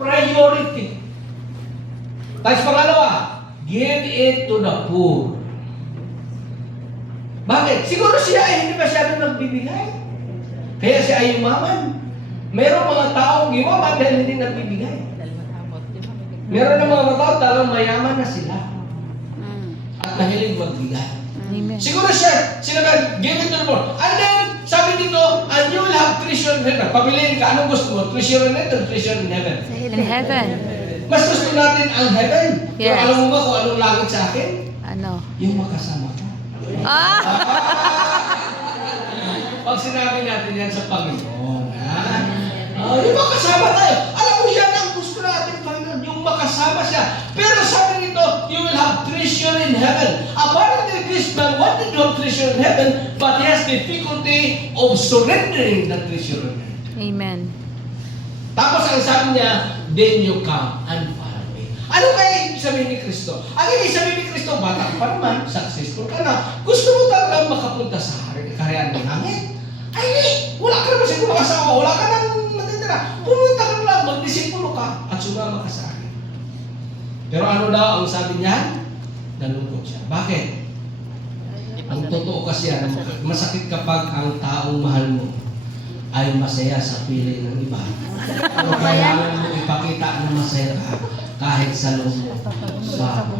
Priority. Tapos pangalawa, give it to the poor. Bakit? Siguro siya ay hindi masyadong nagbibigay. Kaya siya ay umaman. Merong mga taong yumaman dahil hindi nagbibigay. Meron ng mga tao talagang mayaman na sila. At mahilig magbigay. Siguro siya, sinabi, give it to the poor. And then, sabi dito, and you will have treasure in heaven. Pabilihin ka, anong gusto mo? Treasure in heaven, treasure in heaven. In heaven. Mas gusto natin ang heaven. Yes. Pero alam mo ba kung anong langit sa akin? Ano? Yung makasama ka. Ah! Pag sinabi natin yan sa Panginoon, ha? Yung makasama tayo. Alam mo yan ang gusto natin, Panginoon, yung makasama siya. Pero sabi nito, you will have treasure in heaven. Apparently, this man wanted to have treasure in heaven, but he has difficulty of surrendering the treasure in heaven. Amen. Tapos ang sabi niya, then you come and follow me. Ano kaya ibig sabihin ni Kristo? Ang ibig sabihin ni Kristo, bata pa naman, successful ka na. Gusto mo talaga makapunta sa kaharian ng langit? Ay, wala ka naman siguro kasama, wala ka nang matitira. Pumunta ka lang, magdisipulo ka, at sumama ka sa akin. Pero ano daw ang sabi niya? Nalungkot siya. Bakit? Ang totoo kasi yan, masakit kapag ang taong mahal mo ay masaya sa piling ng iba. Pero kailangan mo ipakita na masaya ka kahit sa loob mo. Sa